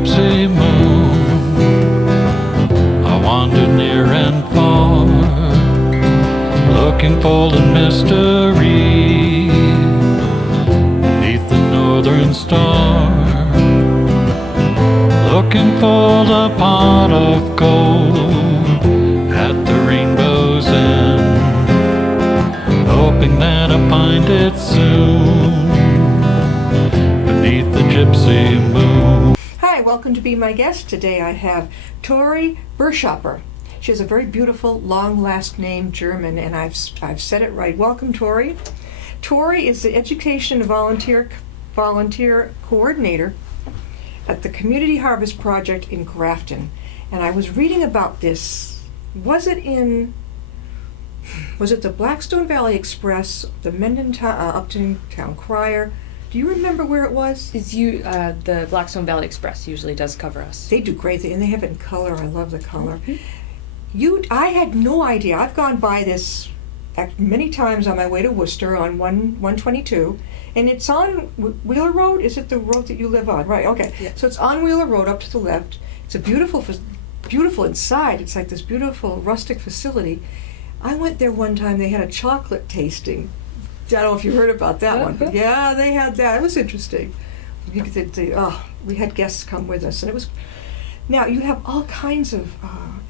gypsy moon, I wandered near and far, looking for the mystery beneath the northern star, looking for the pot of gold at the rainbow's end, hoping that I find it soon beneath the gypsy moon. Hi, welcome to be my guest. Today I have Tori Buerschaper. She has a very beautiful, long last name, German, and I've said it right. Welcome, Tori. Tori is the Education Volunteer Coordinator at the Community Harvest Project in Grafton. And I was reading about this. Was it the Blackstone Valley Express, the Upton Town Crier? Do you remember where it was? It's the Blackstone Valley Express usually does cover us. They do great, and they have it in color. I love the color. I had no idea. I've gone by this many times on my way to Worcester on 122, and it's on Wheeler Road. Is it the road that you live on? Right, okay. Yeah. So it's on Wheeler Road up to the left. It's a beautiful inside. It's like this beautiful rustic facility. I went there one time. They had a chocolate tasting. I don't know if you heard about that one. But yeah, they had that. It was interesting. We had guests come with us, and it was. Now you have all kinds of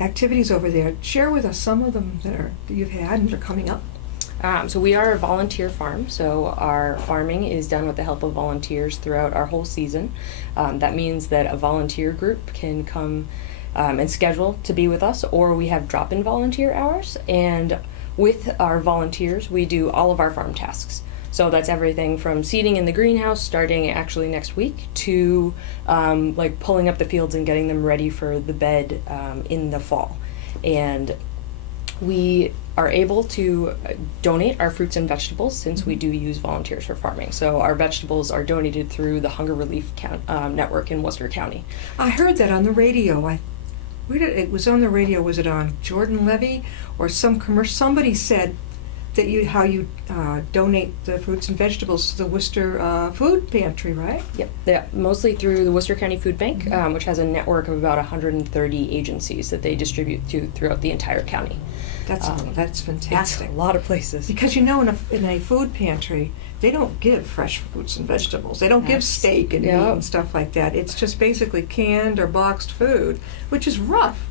activities over there. Share with us some of them that you've had and are coming up. So we are a volunteer farm. So our farming is done with the help of volunteers throughout our whole season. That means that a volunteer group can come and schedule to be with us, or we have drop-in volunteer hours. And with our volunteers, we do all of our farm tasks. So that's everything from seeding in the greenhouse, starting actually next week, to like pulling up the fields and getting them ready for the bed in the fall. And we are able to donate our fruits and vegetables since we do use volunteers for farming. So our vegetables are donated through the Hunger Relief Network in Worcester County. I heard that on the radio. It was on the radio? Was it on Jordan Levy or some commercial? Somebody said that you donate the fruits and vegetables to the Worcester Food Pantry, right? Yep. Yeah, mostly through the Worcester County Food Bank, which has a network of about 130 agencies that they distribute to throughout the entire county. That's fantastic. It's a lot of places. Because in a food pantry, they don't give fresh fruits and vegetables. They don't give steak and meat and stuff like that. It's just basically canned or boxed food, which is rough.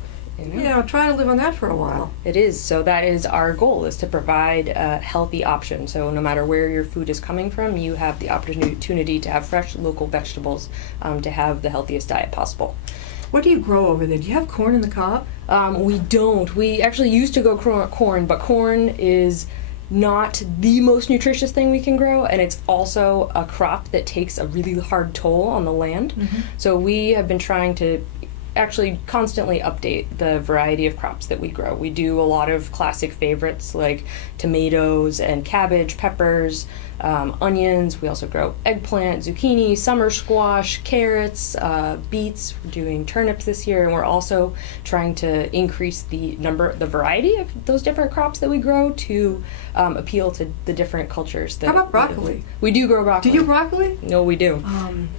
Try to live on that for a while. It is. So that is our goal, is to provide a healthy option. So no matter where your food is coming from, you have the opportunity to have fresh local vegetables to have the healthiest diet possible. What do you grow over there? Do you have corn in the cob? We don't. We actually used to grow corn, but corn is not the most nutritious thing we can grow, and it's also a crop that takes a really hard toll on the land. So we have been trying to actually constantly update the variety of crops that we grow. We do a lot of classic favorites like tomatoes and cabbage, peppers, onions. We also grow eggplant, zucchini, summer squash, carrots, beets. We're doing turnips this year, and we're also trying to increase the variety of those different crops that we grow to appeal to the different cultures. How about broccoli? We do grow broccoli. Do you broccoli? No, we do.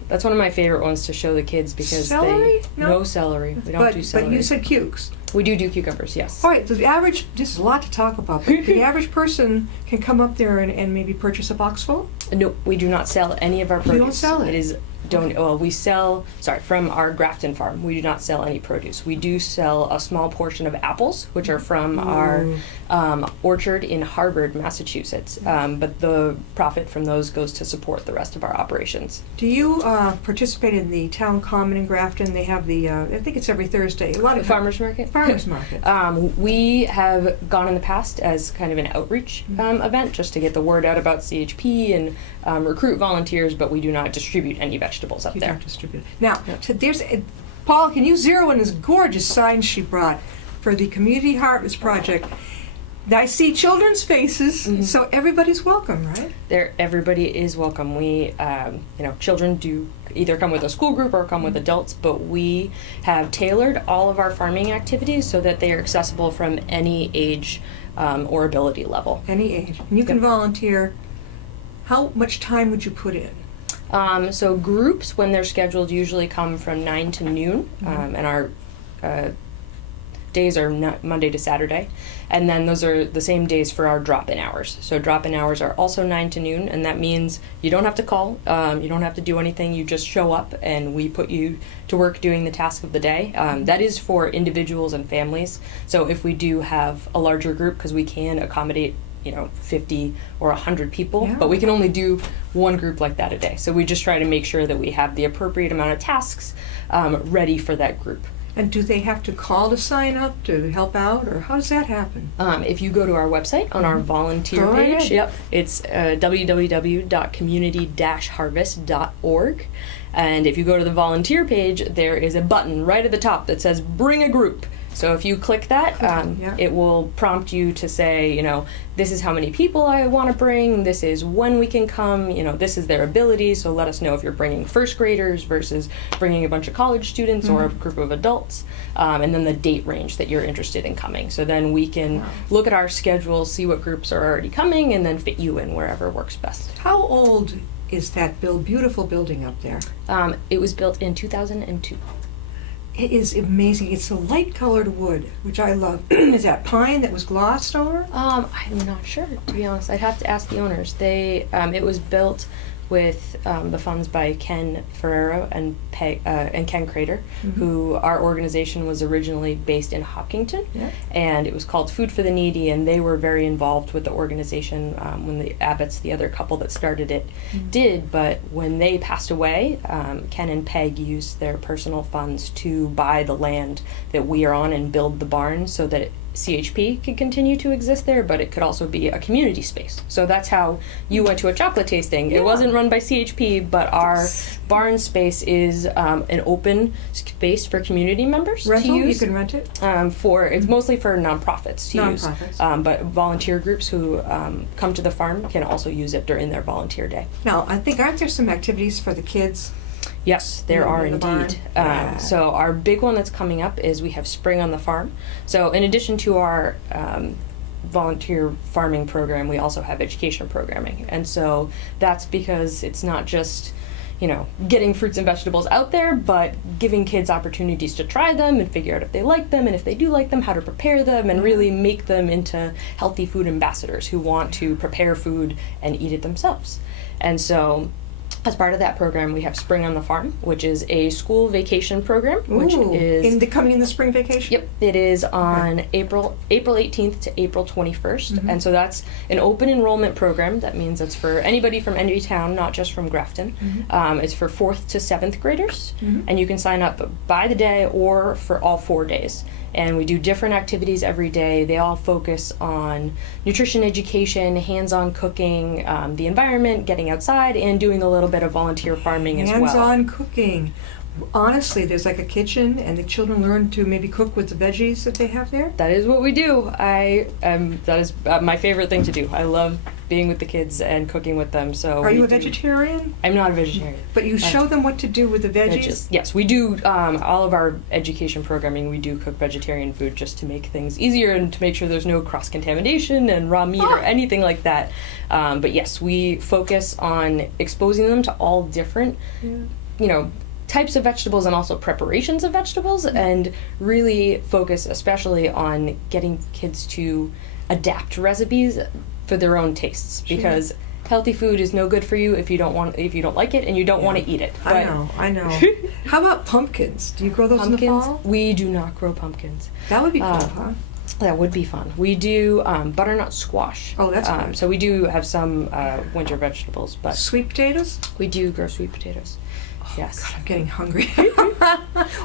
That's one of my favorite ones to show the kids because celery? No celery. We don't do celery. But you said cukes. We do cucumbers, yes. All right, so this is a lot to talk about, but the average person can come up there and maybe purchase a box full? No, we do not sell any of our produce. You don't sell it? It is we sell, from our Grafton farm. We do not sell any produce. We do sell a small portion of apples, which are from our orchard in Harvard, Massachusetts. But the profit from those goes to support the rest of our operations. Do you participate in the town common in Grafton? They have the, I think it's every Thursday. A lot of farmers market. Farmers market. We have gone in the past as kind of an outreach event just to get the word out about CHP and recruit volunteers, but we do not distribute any vegetables up there. Don't distribute. Now, so there's Paul. Can you zero in this gorgeous sign she brought for the Community Harvest Project? I see children's faces, so everybody's welcome, right? Everybody is welcome. We, children do either come with a school group or come with adults, but we have tailored all of our farming activities so that they are accessible from any age or ability level. Any age. And you can volunteer. How much time would you put in? So groups, when they're scheduled, usually come from 9 to noon, and our days are Monday to Saturday. And then those are the same days for our drop-in hours. So drop-in hours are also 9 to noon, and that means you don't have to call, you don't have to do anything, you just show up and we put you to work doing the task of the day. That is for individuals and families. So if we do have a larger group, because we can accommodate 50 or 100 people, Yeah. but we can only do one group like that a day. So we just try to make sure that we have the appropriate amount of tasks ready for that group. And do they have to call to sign up to help out, or how does that happen? If you go to our website on our volunteer Go page, ahead. it's www.community-harvest.org. And if you go to the volunteer page, there is a button right at the top that says Bring a Group. So if you click that, yeah. it will prompt you to say, this is how many people I want to bring, this is when we can come, this is their ability, so let us know if you're bringing first graders versus bringing a bunch of college students or a group of adults, and then the date range that you're interested in coming. So then we can look at our schedule, see what groups are already coming, and then fit you in wherever works best. How old is that beautiful building up there? It was built in 2002. It is amazing. It's a light-colored wood, which I love. Is that pine that was glossed over? I'm not sure, to be honest. I'd have to ask the owners. It was built with the funds by Ken Ferrero and Ken Crater, who our organization was originally based in Hopkinton, and it was called Food for the Needy, and they were very involved with the organization when the Abbotts, the other couple that started it, did. But when they passed away, Ken and Peg used their personal funds to buy the land that we are on and build the barn so that CHP could continue to exist there, but it could also be a community space. So that's how you went to a chocolate tasting. It wasn't run by CHP, but our barn space is an open space for community members Rental? to use. You can rent it? It's mostly for nonprofits to use. But volunteer groups who come to the farm can also use it during their volunteer day. Now, I think, aren't there some activities for the kids? Yes, there are in the barn. indeed. Yeah. So our big one that's coming up is we have Spring on the Farm. So in addition to our volunteer farming program, we also have education programming. And so that's because it's not just, getting fruits and vegetables out there, but giving kids opportunities to try them and figure out if they like them, and if they do like them, how to prepare them, and really make them into healthy food ambassadors who want to prepare food and eat it themselves. And so as part of that program, we have Spring on the Farm, which is a school vacation program, which is coming in the spring vacation. Yep, it is on April 18th to April 21st, and so that's an open enrollment program. That means it's for anybody from any town, not just from Grafton. It's for 4th to 7th graders, and you can sign up by the day or for all 4 days. And we do different activities every day. They all focus on nutrition education, hands-on cooking, the environment, getting outside, and doing a little bit of volunteer farming as well. Hands-on cooking. Honestly, there's like a kitchen, and the children learn to maybe cook with the veggies that they have there. That is what we do. That is my favorite thing to do. I love being with the kids and cooking with them. So Are you a vegetarian? I'm not a vegetarian. But you show them what to do with the veggies? Yes, we do. All of our education programming, we do cook vegetarian food just to make things easier and to make sure there's no cross-contamination and raw meat or anything like that. But yes, we focus on exposing them to all different, types of vegetables and also preparations of vegetables, and really focus especially on getting kids to adapt recipes for their own tastes, because healthy food is no good for you if you don't like it and you don't want to eat it. But I know. How about pumpkins? Do you grow those in the fall? We do not grow pumpkins. That would be cool, huh? That would be fun. We do butternut squash. Oh, that's good. So we do have some winter vegetables, but Sweet potatoes? we do grow sweet potatoes. Yes. God, I'm getting hungry.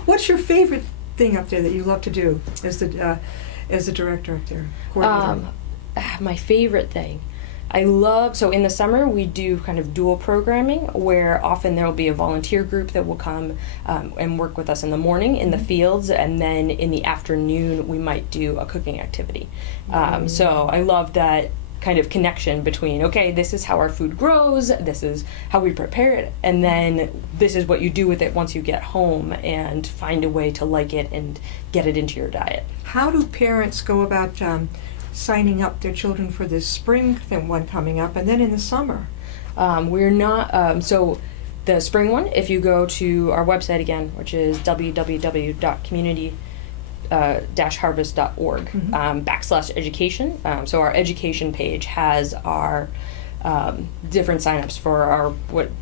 What's your favorite thing up there that you love to do as the director up there? Coordinator? My favorite thing. So in the summer we do kind of dual programming, where often there will be a volunteer group that will come and work with us in the morning in the fields, and then in the afternoon we might do a cooking activity. So I love that kind of connection between, okay, this is how our food grows, this is how we prepare it, and then this is what you do with it once you get home, and find a way to like it and get it into your diet. How do parents go about signing up their children for this spring one coming up, and then in the summer? We're not, so The spring one, if you go to our website again, which is www.community-harvest.org /education. So our education page has our different signups for our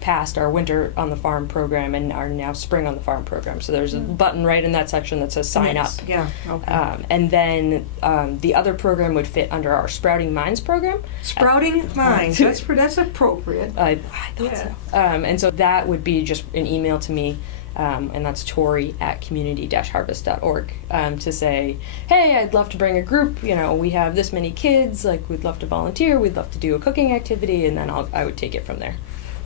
past our winter on the farm program and our now spring on the farm program. So there's a button right in that section that says sign up. Yeah. Okay. And then the other program would fit under our Sprouting Minds program. Sprouting Minds. That's appropriate. I thought so. And so that would be just an email to me. And that's Tori at community-harvest.org to say, hey, I'd love to bring a group. We have this many kids. Like, we'd love to volunteer. We'd love to do a cooking activity, and then I would take it from there.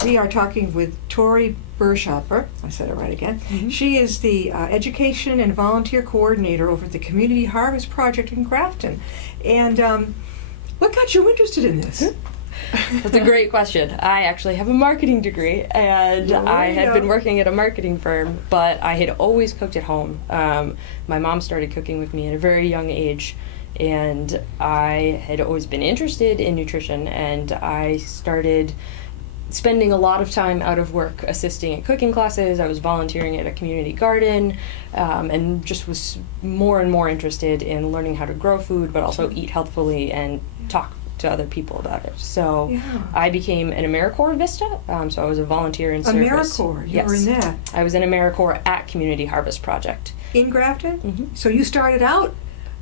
We are talking with Tori Buerschaper. I said it right again. Mm-hmm. She is the Education and Volunteer Coordinator over at the Community Harvest Project in Grafton. And what got you interested in this? That's a great question. I actually have a marketing degree, and I had been working at a marketing firm, but I had always cooked at home. My mom started cooking with me at a very young age, and I had always been interested in nutrition, and I started spending a lot of time out of work assisting at cooking classes. I was volunteering at a community garden, and just was more and more interested in learning how to grow food, but also eat healthfully and talk to other people about it. So I became an AmeriCorps Vista, so I was a volunteer in service. AmeriCorps, you were in that. I was in AmeriCorps at Community Harvest Project. In Grafton? Mm-hmm. So you started out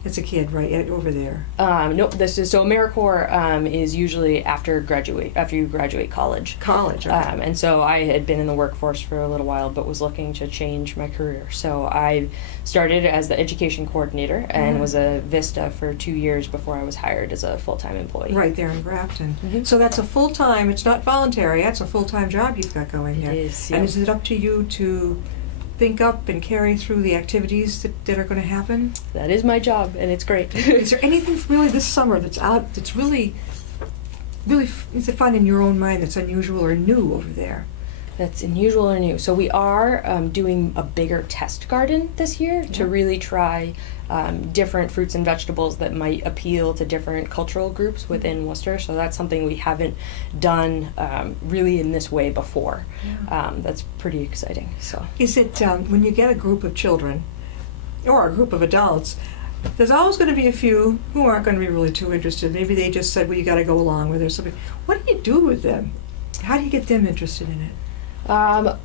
as a kid, right, over there? No, so AmeriCorps is usually after you graduate college. College, okay. And so I had been in the workforce for a little while, but was looking to change my career. So I started as the education coordinator and was a Vista for 2 years before I was hired as a full-time employee. Right there in Grafton. Mm-hmm. So that's a full-time, it's not voluntary, that's a full-time job you've got going here. It is, And is it up to you to think up and carry through the activities that are going to happen? That is my job, and it's great. Is there anything really this summer that's really fun in your own mind that's unusual or new over there? That's unusual or new. So we are doing a bigger test garden this year to really try different fruits and vegetables that might appeal to different cultural groups within Worcester. So that's something we haven't done really in this way before. That's pretty exciting. So is it when you get a group of children or a group of adults, there's always going to be a few who aren't going to be really too interested. Maybe they just said, well, you got to go along with it or something. What do you do with them? How do you get them interested in it? I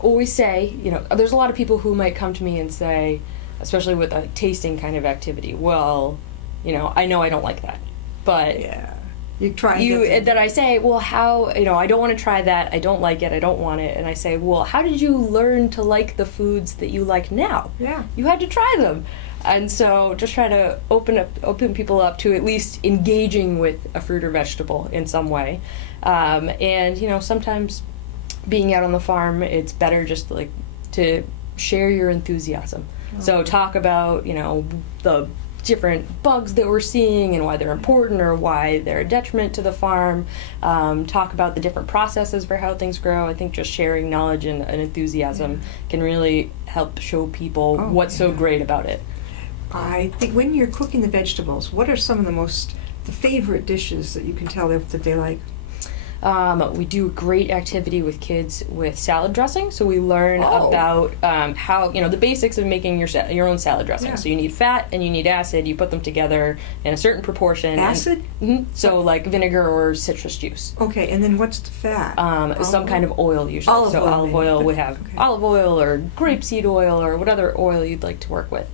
always say, there's a lot of people who might come to me and say, especially with a tasting kind of activity, well, I know I don't like that, but you try. That I say, well, how? I don't want to try that. I don't like it. I don't want it. And I say, well, how did you learn to like the foods that you like now? Yeah, you had to try them. And so just try to open people up to at least engaging with a fruit or vegetable in some way, and sometimes being out on the farm, it's better just to share your enthusiasm. So talk about, the different bugs that we're seeing and why they're important or why they're a detriment to the farm. Talk about the different processes for how things grow. I think just sharing knowledge and enthusiasm can really help show people what's so great about it. I think when you're cooking the vegetables, what are some of the favorite dishes that you can tell that they like? We do a great activity with kids with salad dressing. So we learn about how, the basics of making your own salad dressing. Yeah. So you need fat and you need acid. You put them together in a certain proportion. Acid? So like vinegar or citrus juice. Okay, and then what's the fat? Some kind of oil usually. Olive oil would have olive oil or grapeseed oil or whatever oil you'd like to work with.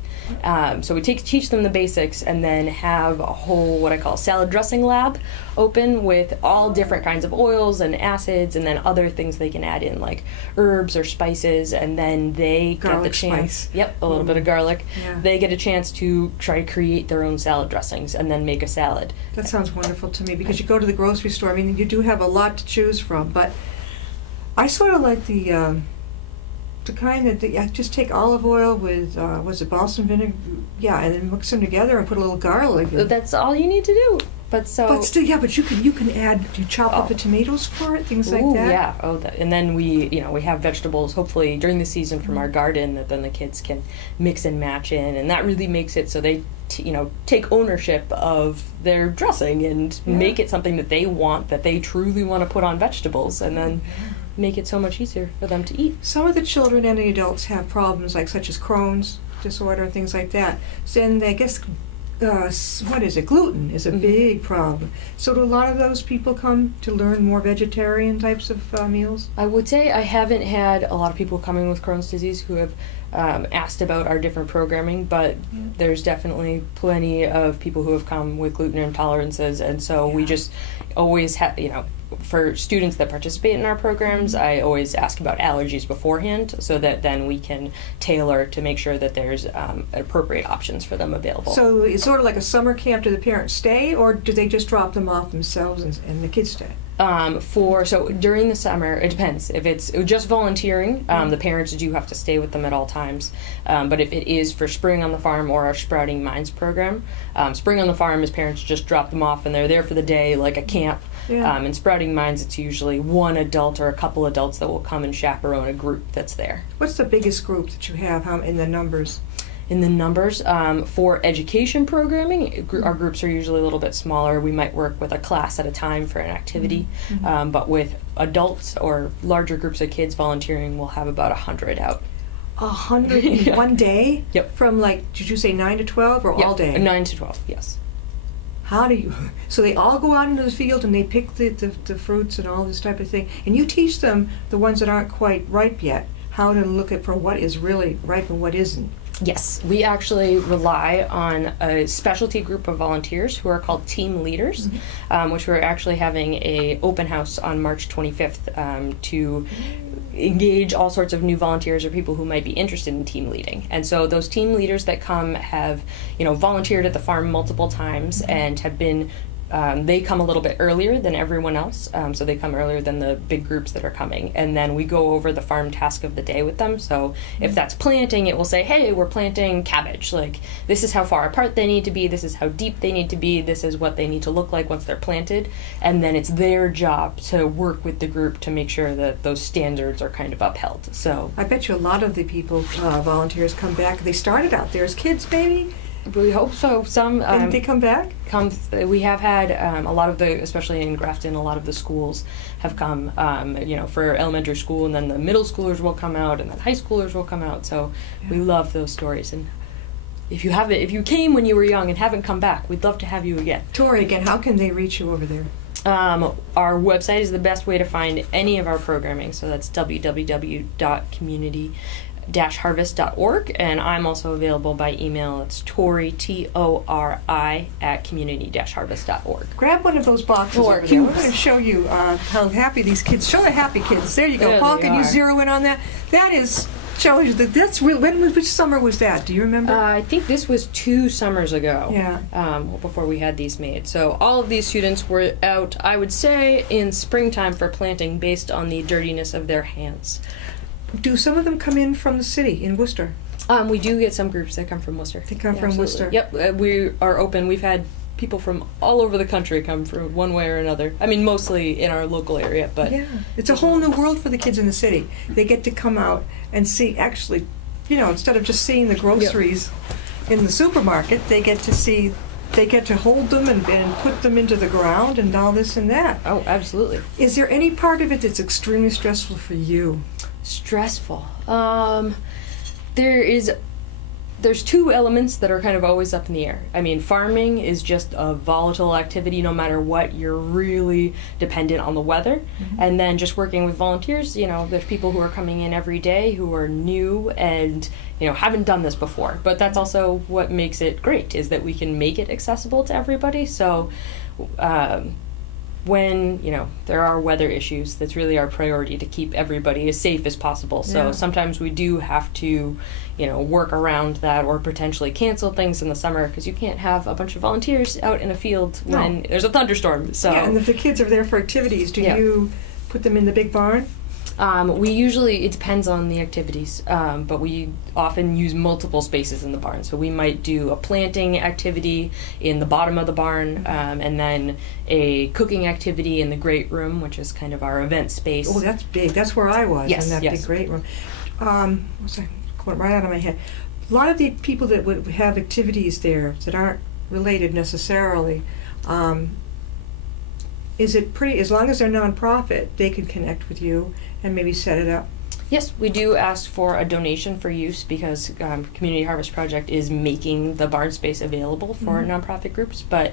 So we teach them the basics and then have a whole what I call salad dressing lab open with all different kinds of oils and acids and then other things they can add in like herbs or spices, and then they get the chance. Spice. Yep, a little bit of garlic. Yeah. They get a chance to try to create their own salad dressings and then make a salad. That sounds wonderful to me because you go to the grocery store. I mean, you do have a lot to choose from, but I sort of like the kind that just take olive oil with was it balsam vinegar? Yeah, and then mix them together and put a little garlic. That's all you need to do. But still, but you can add. Do you chop up the tomatoes for it? Things like that. Yeah. And then we have vegetables. Hopefully during the season from our garden that then the kids can mix and match in, and that really makes it so they take ownership of their dressing and make it something that they truly want to put on vegetables, and then make it so much easier for them to eat. Some of the children and the adults have problems like such as Crohn's disorder and things like that. So, and I guess what is it? Gluten is a big problem. So do a lot of those people come to learn more vegetarian types of meals? I would say I haven't had a lot of people coming with Crohn's disease who have asked about our different programming, but there's definitely plenty of people who have come with gluten intolerances, and so we just always have, for students that participate in our programs, I always ask about allergies beforehand so that then we can tailor to make sure that there's appropriate options for them available. So it's sort of like a summer camp. Do the parents stay, or do they just drop them off themselves and the kids stay? So during the summer, it depends. If it's just volunteering, the parents do have to stay with them at all times. But if it is for Spring on the Farm or our Sprouting Minds program, Spring on the Farm is parents just drop them off and they're there for the day like a camp. In Sprouting Minds, it's usually one adult or a couple adults that will come and chaperone a group that's there. What's the biggest group that you have in the numbers? In the numbers, for education programming, our groups are usually a little bit smaller. We might work with a class at a time for an activity, but with adults or larger groups of kids volunteering, we'll have about 100 out. 100 in one day? Yep. From did you say 9 to 12 or all day? 9 to 12, yes. How do you, so they all go out into the field and they pick the fruits and all this type of thing, and you teach them, the ones that aren't quite ripe yet, how to look for what is really ripe and what isn't. Yes, we actually rely on a specialty group of volunteers who are called team leaders, which we're actually having a open house on March 25th to engage all sorts of new volunteers or people who might be interested in team leading. And so those team leaders that come have, volunteered at the farm multiple times and have been they come a little bit earlier than everyone else, so they come earlier than the big groups that are coming, and then we go over the farm task of the day with them. So if that's planting, it will say, hey, we're planting cabbage, this is how far apart they need to be, this is how deep they need to be, this is what they need to look like once they're planted, and then it's their job to work with the group to make sure that those standards are kind of upheld. So I bet you a lot of the people, volunteers, come back. They started out there as kids, maybe? We hope so. Some and they come back. We have had a lot of especially in Grafton, a lot of the schools have come. For elementary school, and then the middle schoolers will come out, and then high schoolers will come out. So we love those stories. And if you came when you were young and haven't come back, we'd love to have you again. Tori, again, how can they reach you over there? Our website is the best way to find any of our programming. So that's www.community-harvest.org, and I'm also available by email. It's Tori, Tori, @community-harvest.org. Grab one of those boxes over there. We're going to show you how happy these kids. Show the happy kids. There you go. There Paul, they can you are. zero in on that? That is showing you that's real. Which summer was that? Do you remember? I think this was 2 summers ago. Yeah. Before we had these made. So all of these students were out, I would say, in springtime for planting based on the dirtiness of their hands. Do some of them come in from the city in Worcester? We do get some groups that come from Worcester. They come from Worcester. Yep, we are open. We've had people from all over the country come from one way or another. I mean, mostly in our local area, but yeah, it's a whole new world for the kids in the city. They get to come out and see, actually, instead of just seeing the groceries in the supermarket, they get to hold them and put them into the ground and all this and that. Oh, absolutely. Is there any part of it that's extremely stressful for you? Stressful. There's 2 elements that are kind of always up in the air. I mean, farming is just a volatile activity no matter what. You're really dependent on the weather. And then just working with volunteers, there's people who are coming in every day who are new and, haven't done this before. But that's also what makes it great, is that we can make it accessible to everybody. So, when there are weather issues, that's really our priority, to keep everybody as safe as possible. So sometimes we do have to work around that or potentially cancel things in the summer, because you can't have a bunch of volunteers out in a field when there's a thunderstorm. So and if the kids are there for activities, do you put them in the big barn? We usually, it depends on the activities, but we often use multiple spaces in the barn. So we might do a planting activity in the bottom of the barn, and then a cooking activity in the great room, which is kind of our event space. Oh, that's big. That's where I was, in that yes. big great room. What's that? Going right out of my head. A lot of the people that would have activities there that aren't related necessarily, is it pretty, as long as they're nonprofit, they can connect with you and maybe set it up? Yes, we do ask for a donation for use because Community Harvest Project is making the barn space available for nonprofit groups. But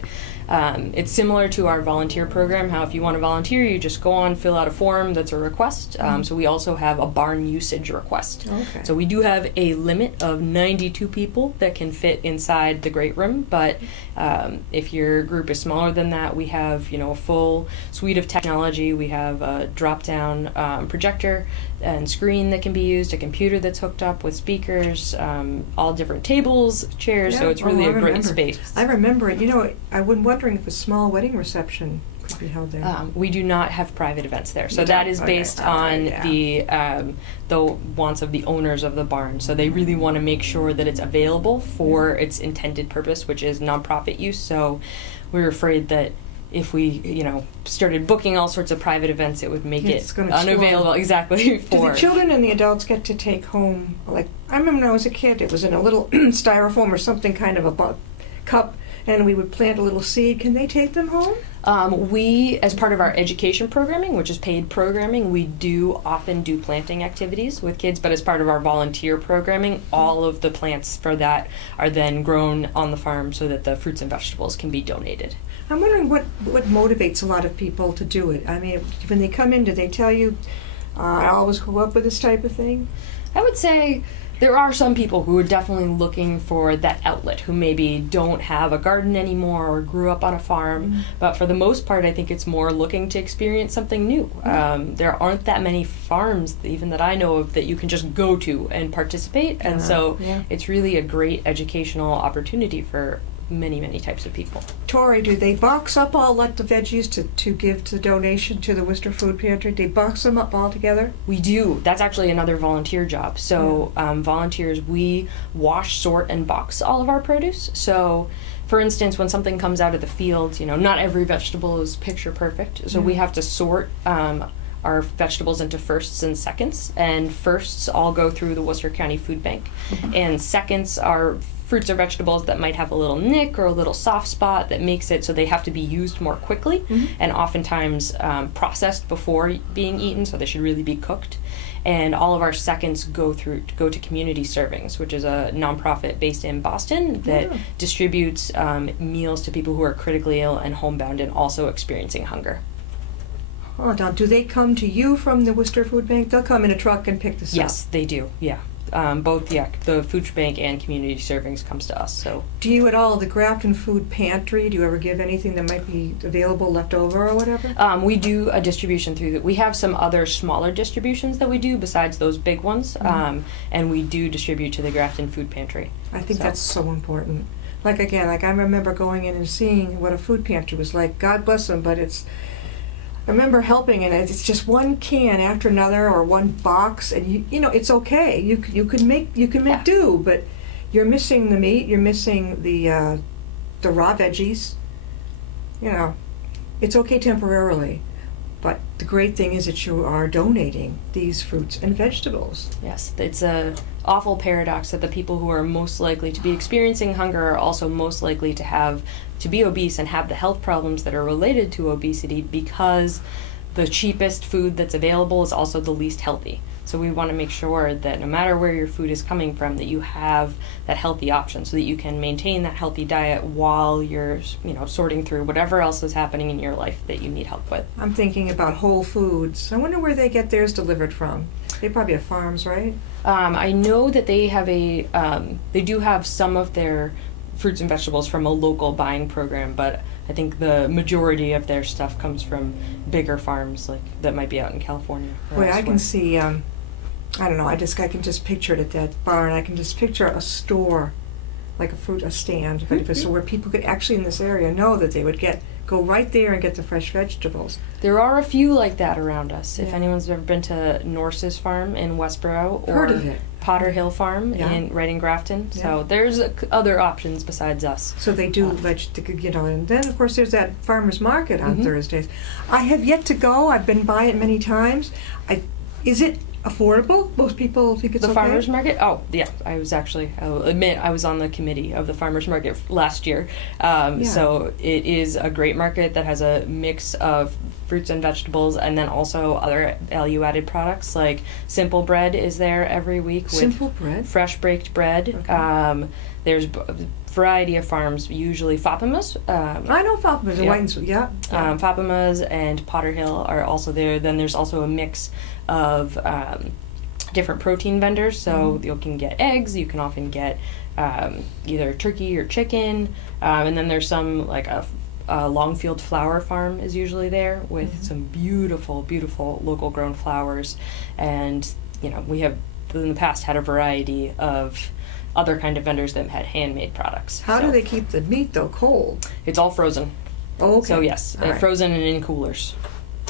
it's similar to our volunteer program, how if you want to volunteer, you just go on, fill out a form that's a request. So we also have a barn usage request. Okay. So we do have a limit of 92 people that can fit inside the great room. But if your group is smaller than that, we have a full suite of technology. We have a drop-down projector and screen that can be used, a computer that's hooked up with speakers, all different tables, chairs, so it's really a great space. I remember it. I was wondering if a small wedding reception could be held there. We do not have private events there, so You that don't? is Okay. based on the wants of the owners of the barn. So they really want to make sure that it's available for its intended purpose, which is nonprofit use. So we're afraid that if we, started booking all sorts of private events, it would make It's it gonna unavailable. explode. Exactly. Do the children and the adults get to take home, like, I remember when I was a kid, it was in a little styrofoam or something kind of a cup, and we would plant a little seed. Can they take them home? We, as part of our education programming, which is paid programming, we do often do planting activities with kids, but as part of our volunteer programming, all of the plants for that are then grown on the farm so that the fruits and vegetables can be donated. I'm wondering what motivates a lot of people to do it. I mean, when they come in, do they tell you, I always grew up with this type of thing? I would say there are some people who are definitely looking for that outlet, who maybe don't have a garden anymore or grew up on a farm. But for the most part, I think it's more looking to experience something new. There aren't that many farms, even that I know of, that you can just go to and participate. And so it's really a great educational opportunity for many, many types of people. Tori, do they box up all like the veggies to give to donation to the Worcester Food Pantry? They box them up all together? We do. That's actually another volunteer job. So volunteers, we wash, sort, and box all of our produce. So for instance, when something comes out of the field, not every vegetable is picture perfect. So we have to sort our vegetables into firsts and seconds. And firsts all go through the Worcester County Food Bank. And seconds are fruits or vegetables that might have a little nick or a little soft spot that makes it so they have to be used more quickly and oftentimes processed before being eaten, so they should really be cooked. And all of our seconds go to Community Servings, which is a nonprofit based in Boston that distributes meals to people who are critically ill and homebound and also experiencing hunger. Oh, now, do they come to you from the Worcester Food Bank? They'll come in a truck and pick this up? Yes, they do, yeah. Both the food bank and Community Servings comes to us. So, do you at all, the Grafton Food Pantry, do you ever give anything that might be available left over or whatever? we do a distribution through that. We have some other smaller distributions that we do besides those big ones, and we do distribute to the Grafton Food Pantry. I think that's so important. Like I remember going in and seeing what a food pantry was like. God bless them, but I remember helping, and it's just one can after another, or one box, and it's okay. You can make do, but you're missing the meat. You're missing the raw veggies. It's okay temporarily, but the great thing is that you are donating these fruits and vegetables. Yes, it's a awful paradox that the people who are most likely to be experiencing hunger are also most likely to be obese and have the health problems that are related to obesity, because the cheapest food that's available is also the least healthy. So we want to make sure that no matter where your food is coming from, that you have that healthy option so that you can maintain that healthy diet while you're, sorting through whatever else is happening in your life that you need help with. I'm thinking about Whole Foods. I wonder where they get theirs delivered from. They probably have farms, right? I know that they have they do have some of their fruits and vegetables from a local buying program, but I think the majority of their stuff comes from bigger farms that might be out in California. Boy, I can see, I don't know, I can just picture it at that barn. I can just picture a store, like a stand, so where people could actually in this area know that they would go right there and get the fresh vegetables. There are a few like that around us. Yeah. If anyone's ever been to Norse's farm in Westboro, or Heard of it. Potter Hill Farm right in Grafton. Yeah. So there's other options besides us. So they do, and then of course there's that farmer's market on Thursdays. I have yet to go. I've been by it many times. Is it affordable? Most people think it's The okay? farmers market? Oh, yeah. I'll admit, I was on the committee of the farmers market last year. So it is a great market that has a mix of fruits and vegetables, and then also other value-added products like Simple Bread is there every week with Simple bread? fresh baked bread. Okay. There's a variety of farms, usually Fatima's. I know Falcons, the Yeah. white and sweet, yeah. Fatima's and Potter Hill are also there. Then there's also a mix of different protein vendors. So you can get eggs. You can often get either turkey or chicken. And then there's some like a Longfield Flower Farm is usually there with some beautiful, beautiful local grown flowers. And we have in the past had a variety of other kind of vendors that had handmade products. How do they keep the meat, though, cold? It's all frozen. Oh, okay. So yes, All right. frozen and in coolers.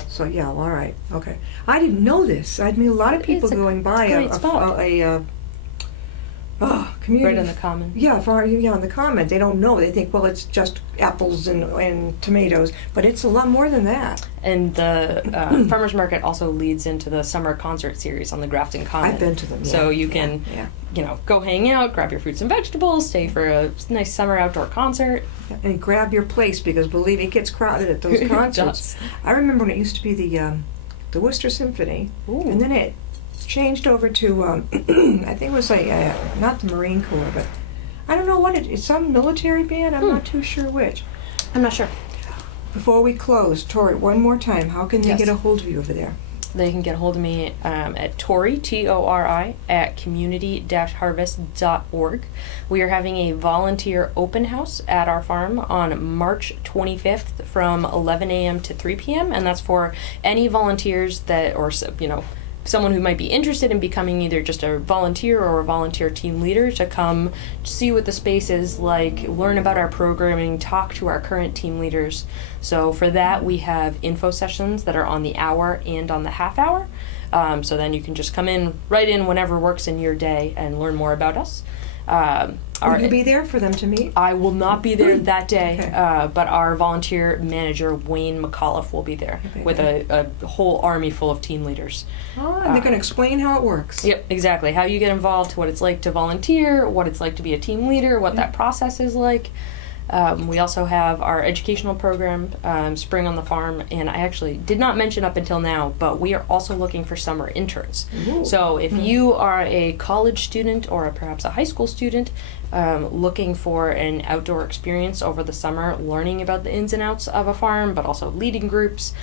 So, yeah, all right. Okay. I didn't know this. I mean, a lot of people It's a going by great spot. community. Right on the common. Yeah, on the comment. They don't know. They think, well, it's just apples and tomatoes. But it's a lot more than that. And the farmers market also leads into the summer concert series on the Grafton Common. I've been to them, yeah. So you can, go hang out, grab your fruits and vegetables, stay for a nice summer outdoor concert. And grab your place, because believe me, it gets crowded at those It concerts. does. I remember when it used to be the Worcester Symphony, Ooh. and then it changed over to I think it was like not the Marine Corps, but I don't know what it's some military band. I'm not too sure which. I'm not sure. Before we close, Tori, one more time, how can they Yes. get a hold of you over there? They can get a hold of me at Tori, Tori, at community-harvest.org. We are having a volunteer open house at our farm on March 25th from 11 a.m. to 3 p.m. And that's for any volunteers that, or, someone who might be interested in becoming either just a volunteer or a volunteer team leader to come see what the space is like, learn about our programming, talk to our current team leaders. So for that, we have info sessions that are on the hour and on the half hour. So then you can just come right in whenever works in your day and learn more about us. Will you be there for them to meet? I will not be there that day, Okay. but our volunteer manager, Wayne McAuliffe, will be there with a whole army full of team leaders. Oh, and they're going to explain how it works. Yep, exactly. How you get involved, what it's like to volunteer, what it's like to be a team leader, what that process is like. We also have our educational program, Spring on the Farm, and I actually did not mention up until now, but we are also looking for summer interns. Ooh. So if you are a college student or perhaps a high school student looking for an outdoor experience over the summer, learning about the ins and outs of a farm, but also leading groups,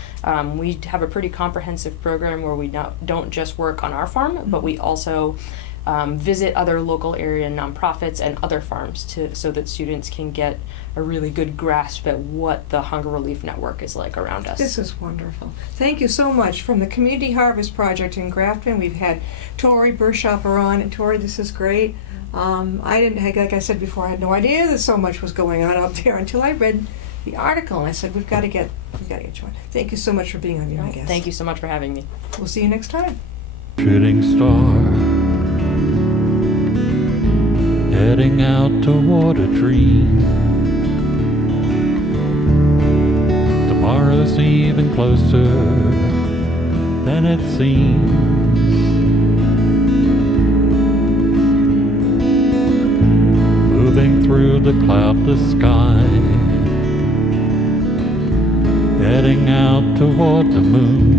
we have a pretty comprehensive program where we don't just work on our farm, but we also visit other local area nonprofits and other farms so that students can get a really good grasp at what the Hunger Relief Network is like around us. This is wonderful. Thank you so much. From the Community Harvest Project in Grafton, we've had Tori Buerschaper on. And Tori, this is great. Like I said before, I had no idea that so much was going on up there until I read the article, and I said, we've got to get you on. Thank you so much for being on, my guest. Thank you so much for having me. We'll see you next time. Shooting star, heading out toward a dream. Tomorrow's even closer than it seems. Moving through the cloudless sky, heading out toward the moon.